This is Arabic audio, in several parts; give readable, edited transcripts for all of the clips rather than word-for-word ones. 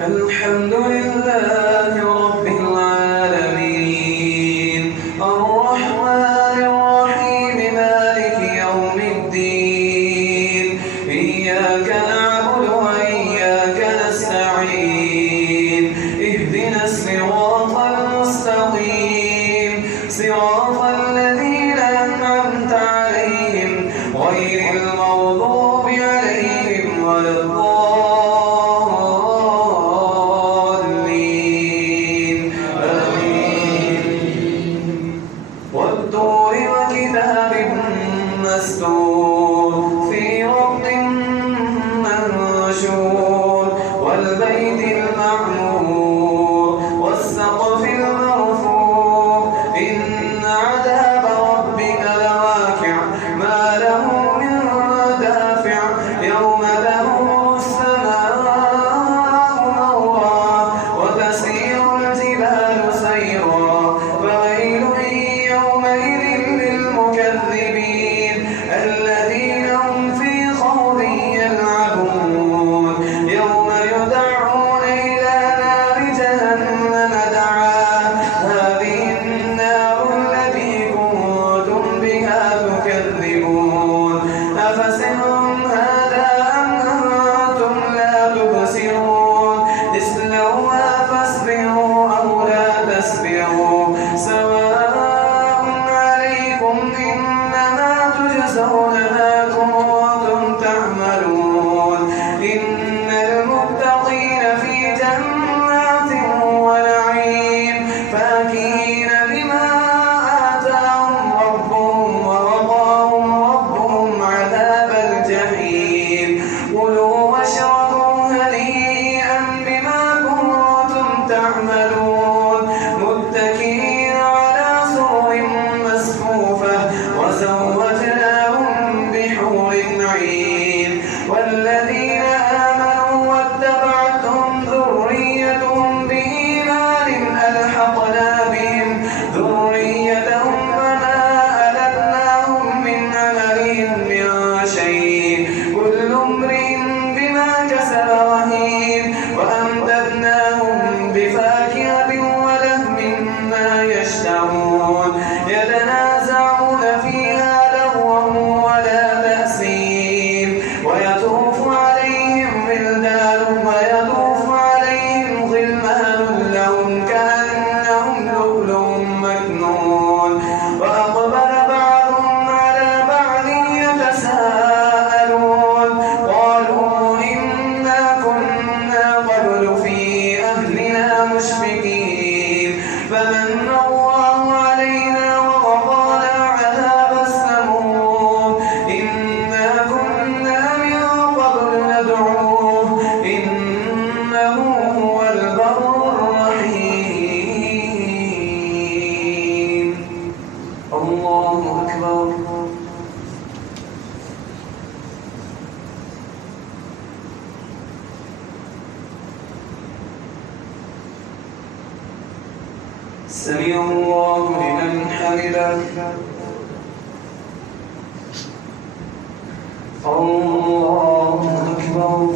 الحمد لله رب العالمين الرحمن الرحيم مالك يوم الدين إياك نعبد وإياك نستعين اهدنا الصراط المستقيم صراط الذين أنعمت عليهم غير المغضوب عليهم ولا الضالين آمين والطور وكتاب مسطور في رق منشور والبيت المعمور والسقف المرفوع إن عذاب ربك لواقع ما له من دافع يوم تمور السماء مورا وتسير الجبال سيرا فويل يومئذ للمكذبين الذين هم في خوض يلعبون يوم يدعون إلى نار جهنم دعا هذه النار التي كنتم بها تكذبون أفسحر هذا أم أنتم لا تبصرون اصلوها فاصبروا أو لا تصبروا سواء عليكم إنما تجزون ما كنتم تعملون إن المتقين في جنات ونعيم فاكهين بما آتاهم ربهم ووقاهم ربهم عذاب الجحيم كلوا واشربوا هنيئا بما كنتم تعملون متكئين على سرر مصفوفة وزوجناهم بحور عين والذين آمنوا واتبعتهم ذريتهم بإيمان ألحقنا بهم ذريتهم وما ألتناهم من عملهم من شيء كل امرئ بما كسب رهين وأمددناهم بفاكهة ولحم مما يشتهون يتنازعون فيها لغوا ولا تأثيم ويطوف عليهم ولدان ويطوف عليهم غلمان لهم كأنهم لؤلؤ مكنون وأقبل بعضهم على بعض يتساءلون قالوا إنا كنا قبل في أهلنا مشفقين فمن الله علينا ووقانا عذاب السموم إنا كنا من قبل ندعوه إنه هو البر الرحيم الله أكبر سمع الله لمن حمده الله أكبر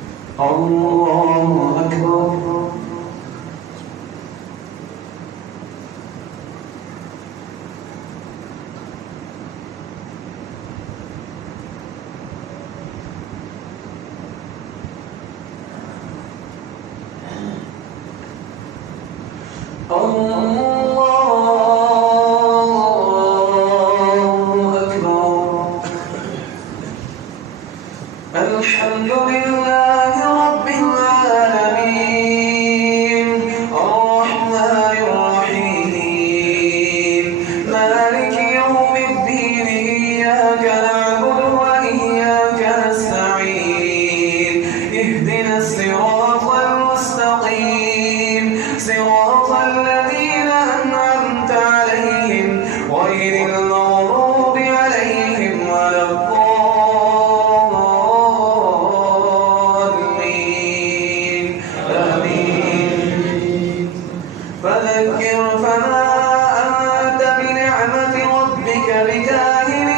الله أكبر الله أكبر الحمد لله رب العالمين غير المغضوب عليهم ولا الضالين آمين. فذكر فما أنت بنعمة ربك بكاهن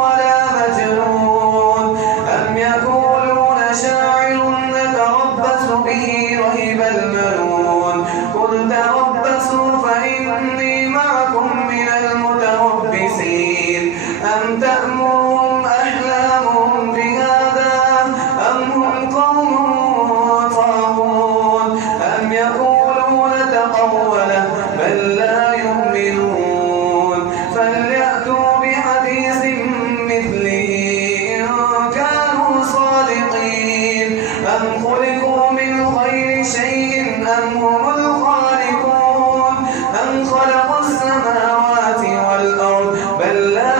ولا مجنون أم يقولون شاعر نتربص به ريب المنون قل تربصوا فإني معكم من المتربصين أم تأمرهم أحلامهم بهذا أم هم قوم طاغون أم يقولون تقوله بل لا يؤمنون فليأتوا بحديث مثله إن كانوا صادقين أم خلقوا من غير شيء أم هم الخالقون أم خلقوا السماوات والأرض بل لا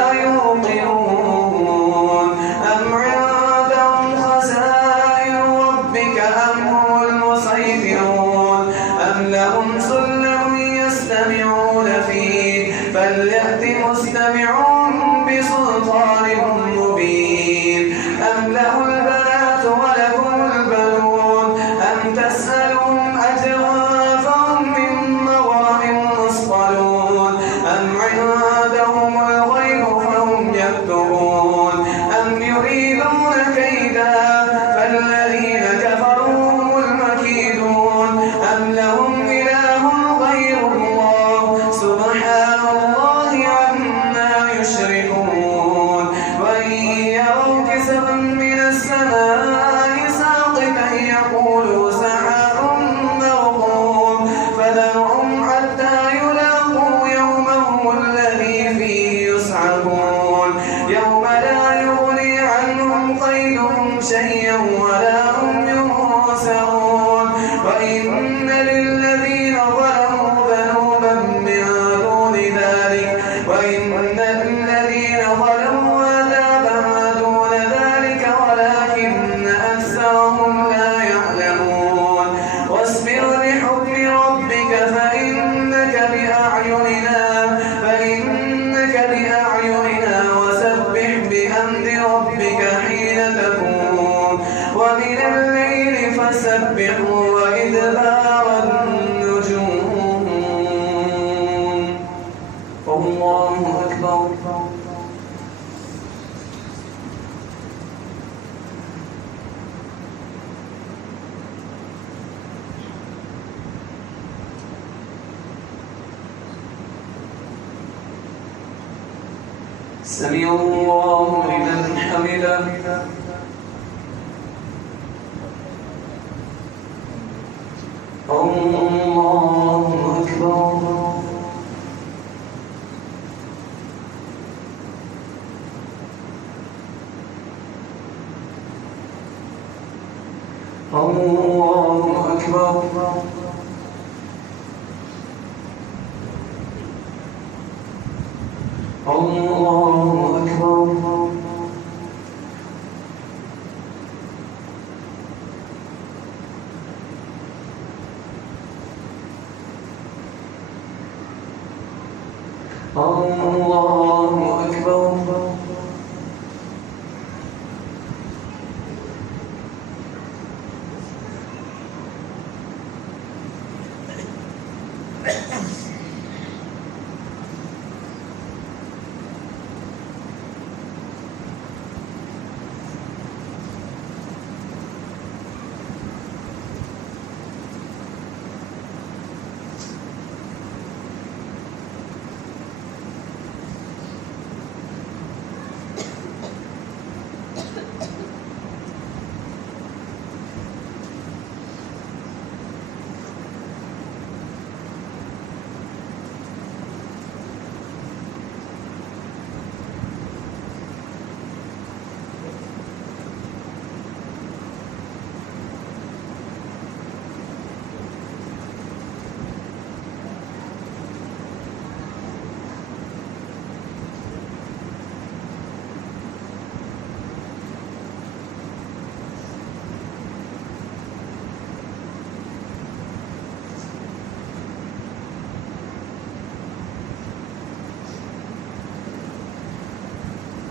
يوقنون أم عندهم خزائن ربك أم هم المسيطرون أم لهم سلم يستمعون فيه فليأت مستمعون بسلطان مبين أم له البنات ولكم البنون أم تسألهم أجرا فهم من مغرم مثقلون أم عندهم الغيب فهم يكتبون أم يريدون كيدا فالذين كفروا هم المكيدون أم لهم إله غير الله سبحان الله عما يشركون وإن يروا كسفا من السماء ساقطا يقولوا سحاب مرقوم فذرهم حتى يلاقوا يومهم الذي فيه يصعقون يوم لا يغني عنهم قيدهم شيئا ولا هم ينصرون وإن للذين ظلموا ذنوبا من دون ذلك وإن للذين ظلموا عذابا دون ذلك ولكن أكثرهم لا يعلمون واصبر لحكم ربك فإنك بأعيننا وسبح بحمد ربك حين تقوم ومن الليل فسبح وإدبار النجوم. الله أكبر. سمع الله لمن حمده. الله أكبر. الله أكبر. الله أكبر. الله أكبر.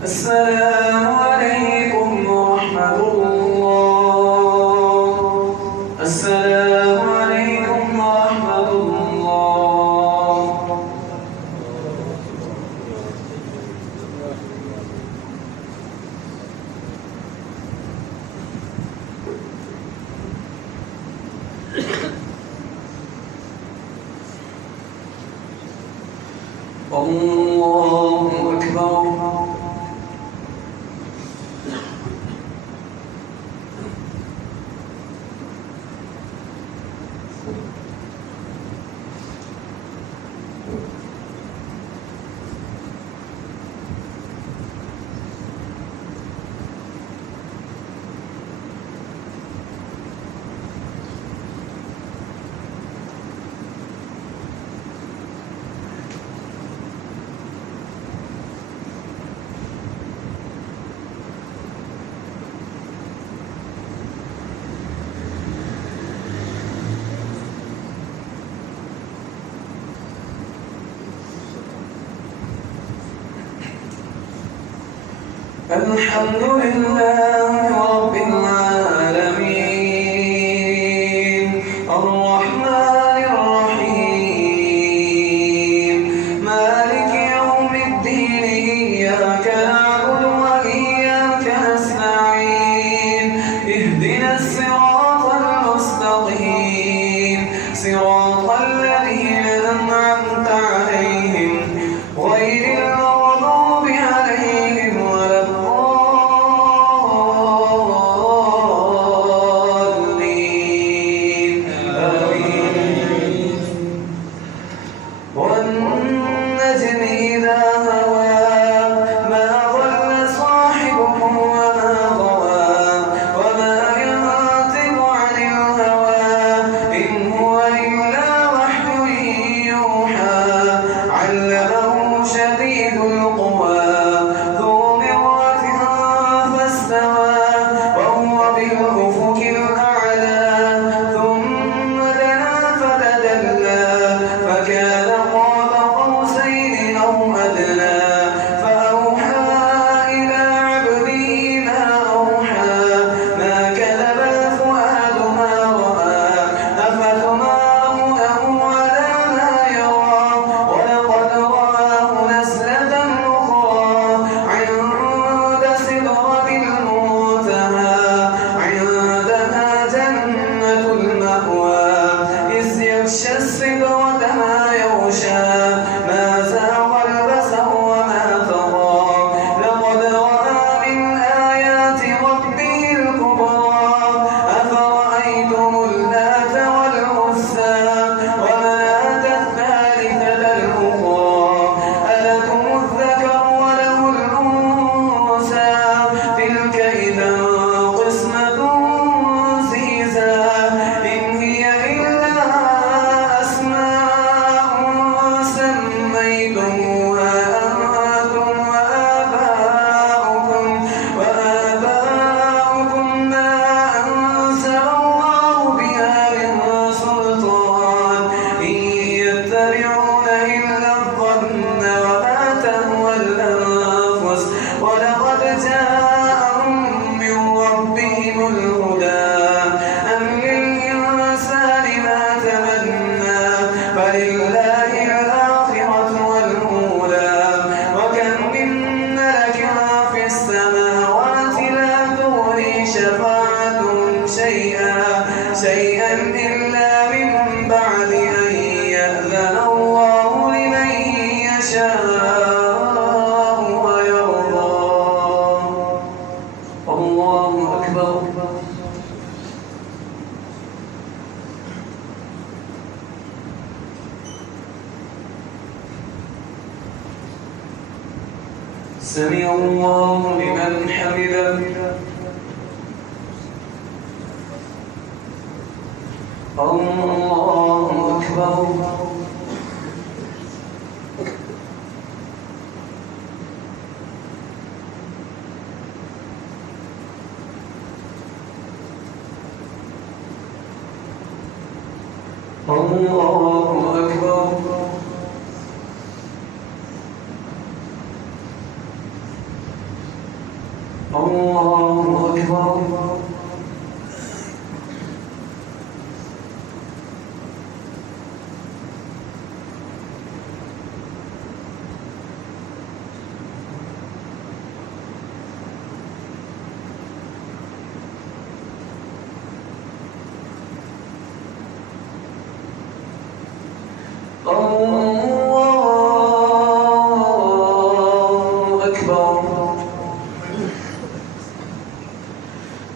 السلام عليكم ورحمة الله. السلام عليكم ورحمة الله. الله أكبر. الحمد لله رب العالمين الرحمن الرحيم مالك يوم الدين إياك نعبد وإياك نستعين اهدنا الصراط المستقيم صراط الذين أنعمت عليهم غير المغضوب عليهم ولا الضالين آمين. والنجم إذا هوى ما ضل صاحبكم وما غوى وما ينطق عن الهوى إن هو إلا وحي يوحى علمه شديد القوى ذو مرة فاستوى وهو بالأفق الأعلى ثم دنا فتدلى فكان قاب قوسين أو أدنى فأوحى إلى عبده ما أوحى ما كذب الفؤاد ما رأى أفتمارونه على ما يرى ولقد رآه نزلة أخرى عند سدرة المنتهى عندها جنة المأوى إذ يغشى السدرة ما يغشى ما زاغ البصر وما طغى لقد رأى من آيات ربه الكبرى أفرأيتم اللات والعزى ومناة الثالثة الأخرى ألكم الذكر وله الأنثى تلك إذا قسمة ضيزى إن هي إلا أسماء سميتموها أنتم وآباؤكم ما أنزل الله بها من سلطان إن يتبعون إلا الظن وما تهوى الأنفس ولقد جاءهم من ربهم الهدى أم للإنسان ما تمنى فلله الآخرة والأولى وكم من ملك في السماوات لا تغني شفاعتهم شيئا إلا من بعد أن يأذن الله لمن يشاء ويرضى. الله أكبر. سمع الله لمن حمده. الله أكبر. الله أكبر. الله أكبر.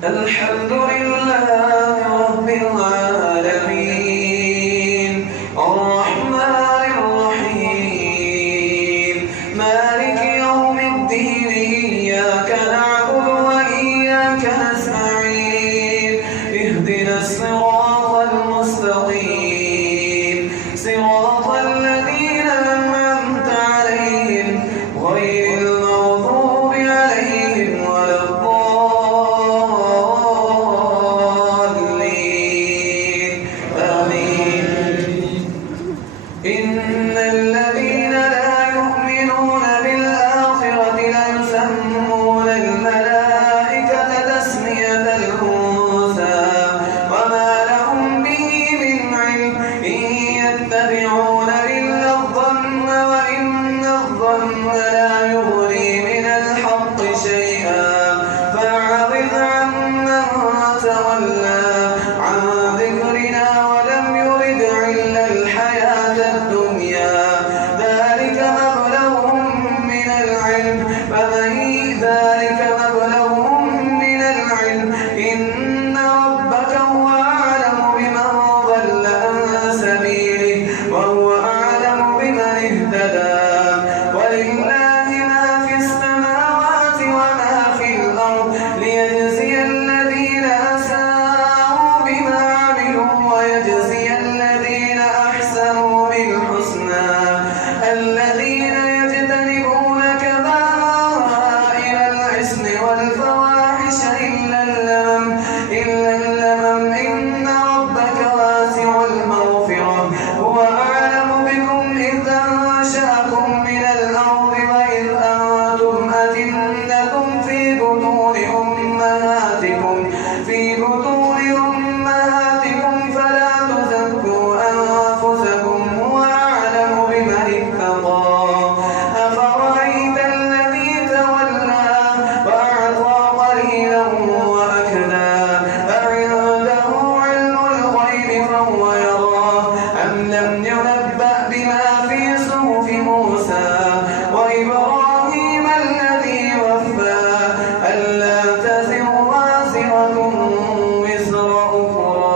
الحمد لله رب العالمين الرحمن الرحيم مالك يوم الدين إياك نعبد وإياك نستعين اهدنا الصراط المستقيم صراط الذين أنعمت عليهم غير المغضوب عليهم ولا الضالين آمين. إن الذين لا يؤمنون بالآخرة ليسمون الملائكة تسمية الأنثى وما لهم به من علم إن يتبعون إلا الظن وإن الظن لا يغني من الحق شيئا فأعرض عمن تولى عن ذكرنا ولم يرد إلا الحياة الدنيا ذلك مبلغهم من العلم إن ربك هو أعلم بمن ضل عن سبيله وهو أعلم بمن اهتدى ولله ما في السماوات وما في الأرض ليجزي الذين أساءوا بما عملوا ويجزي الذين أحسنوا بالحسنى الذين يجتنبون كبائر الإثم والفواحش إلا اللمم إن ربك واسع المغفرة هو أعلم بكم إذ أنشأكم من الأرض وإذ أنتم أجنة في بطون أمهاتكم فلا تزكوا أنفسكم هو أعلم بمن اتقى أفرأيت الذي تولى وأعطى قليلا وأكدى أعنده علم الغيب فهو يراه أم لم ينبأ بما في صحف موسى وإبراهيم الذي وفى ألا تزر وازرة وزر أخرى.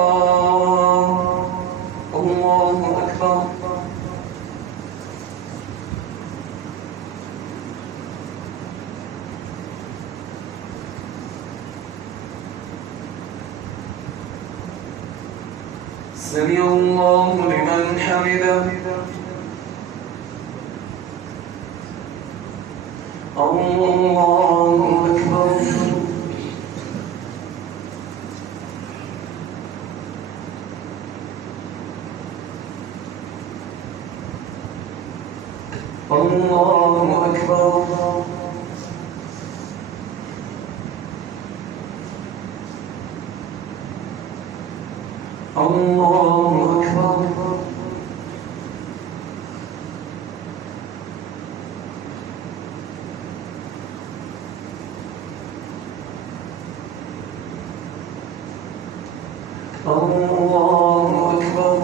الله أكبر. سمع الله لمن حمده. الله أكبر. الله أكبر. الله أكبر. الله أكبر.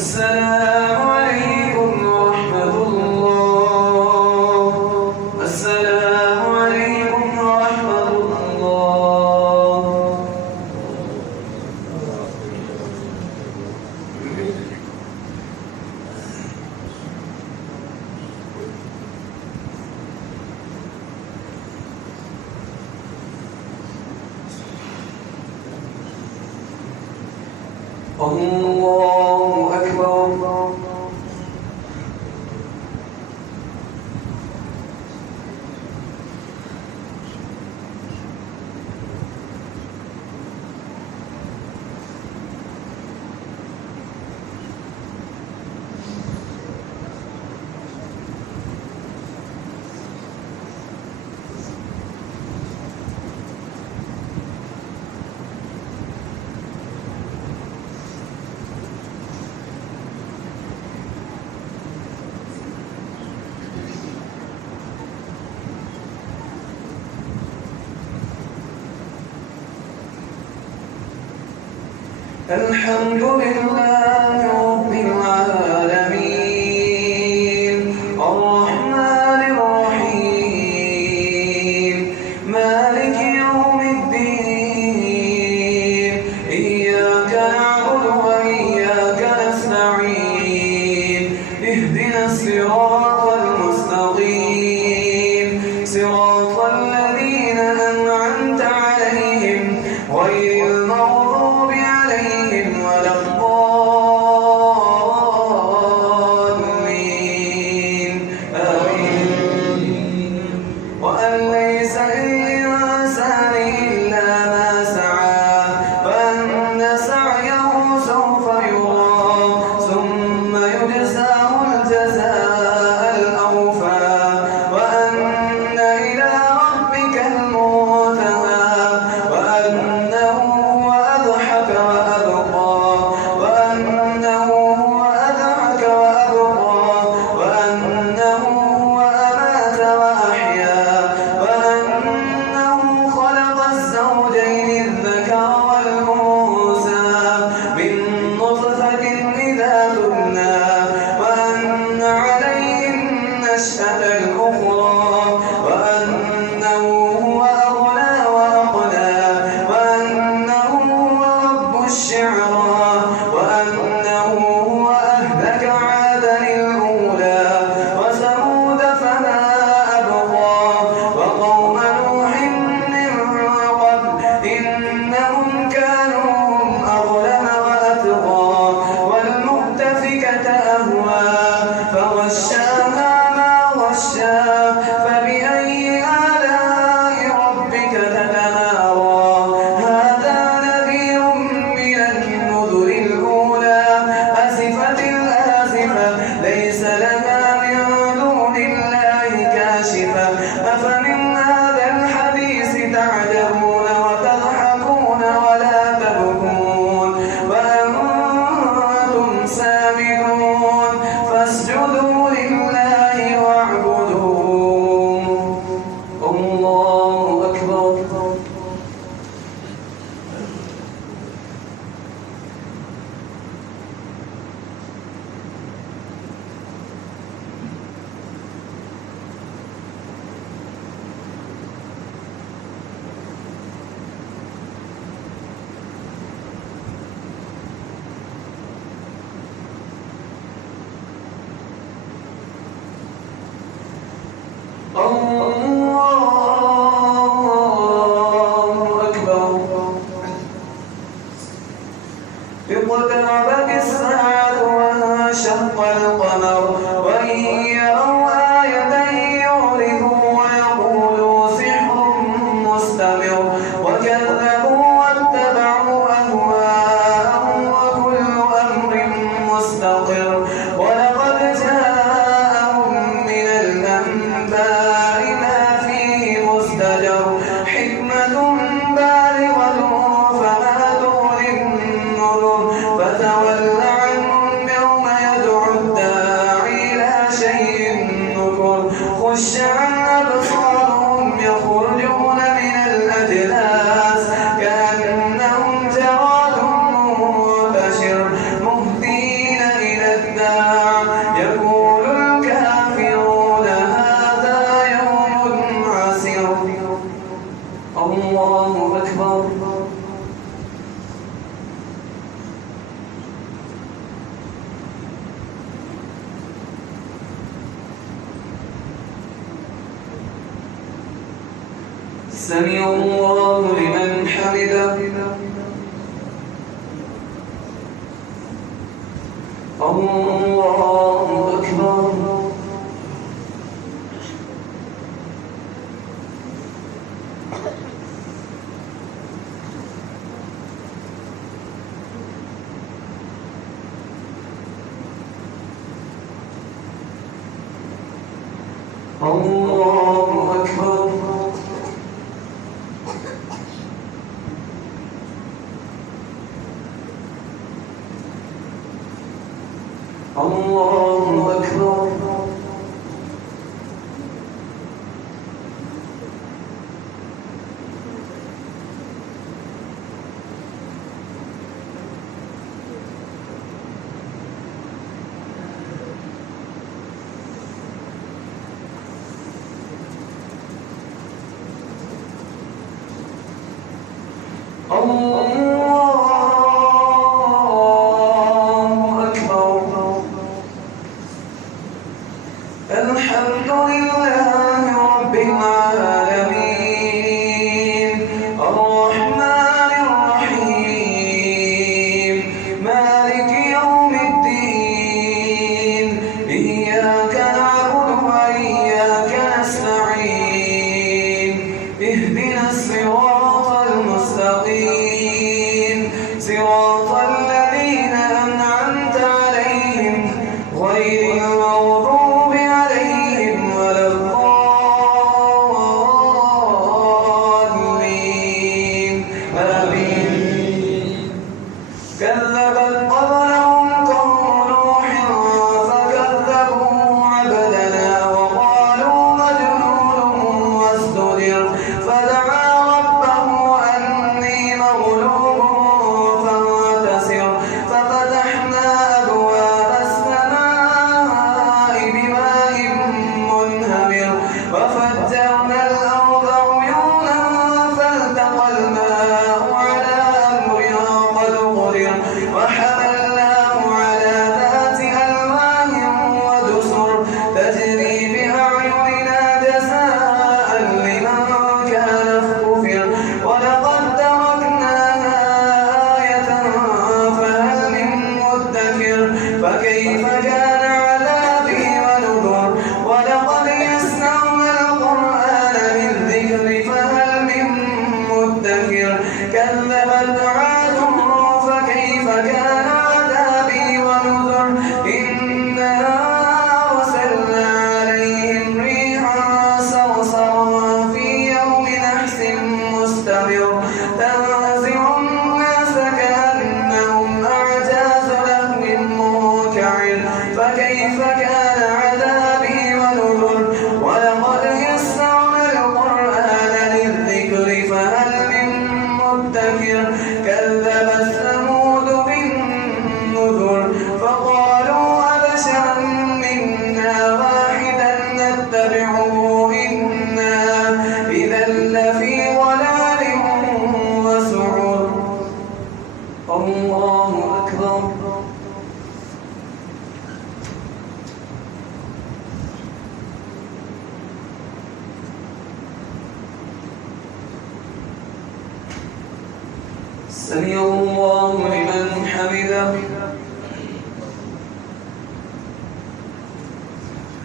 السلام عليكم ورحمة الله. السلام عليكم ورحمة الله. الله أكبر. الحمد لله رب العالمين الرحمن الرحيم مالك يوم الدين إياك نعبد وإياك نستعين اهدنا الصراط المستقيم صراط الذين أنعمت عليهم غير المغضوب عليهم ولا الضالين. سمع الله لمن حمده. الله أكبر. الله أكبر. الله أكبر. الحمد لله رب العالمين الرحمن الرحيم مالك يوم الدين إياك نعبد وإياك نستعين اهدنا الصراط المستقيم صراط الذين أنعمت عليهم غير المغضوب عليهم ولا الضالين آمين. كذبت قبلهم قوم نوح فكذبوا عبدنا وقالوا مجنون وازدجر فدعا ربه أني مغلوب فانتصر ففتحنا أبواب السماء بماء منهمر وفجرنا الأرض عيونا فالتقى الماء على أمر قد قدر وحملناه على ذات ألواح ودسر تجري بأعيننا جزاء لمن كان كفر ولقد تركناها آية فهل من مدكر فكيف كان عذابي ونذر ولقد يسرنا القرآن للذكر فهل من مدكر كذبت عاد فكيف كان عذابي ونذر إنا أرسلنا عليهم ريحا صرصرا في يوم نحس مستمر تنزع الناس كأنهم أعجاز لحم منقعر فكيف كان عذابي ونذر ولقد يسرنا القرآن للذكر فهل من مدكر كذبت ثمود بالنذر فقالوا أبشرا منا واحدا نتبعه إنا إذا لفي ضلال وسعر. الله أكبر. سمع الله لمن حمده.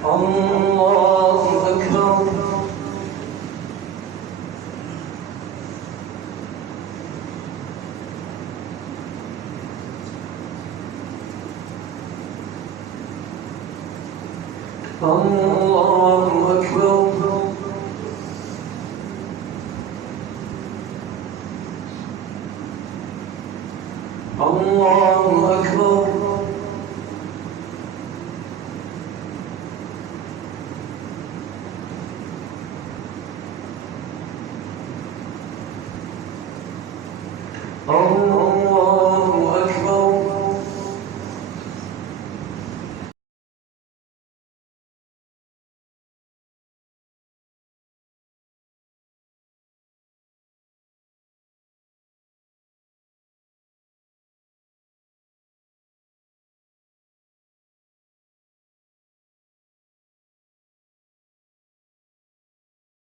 الله أكبر. الله أكبر. الله أكبر.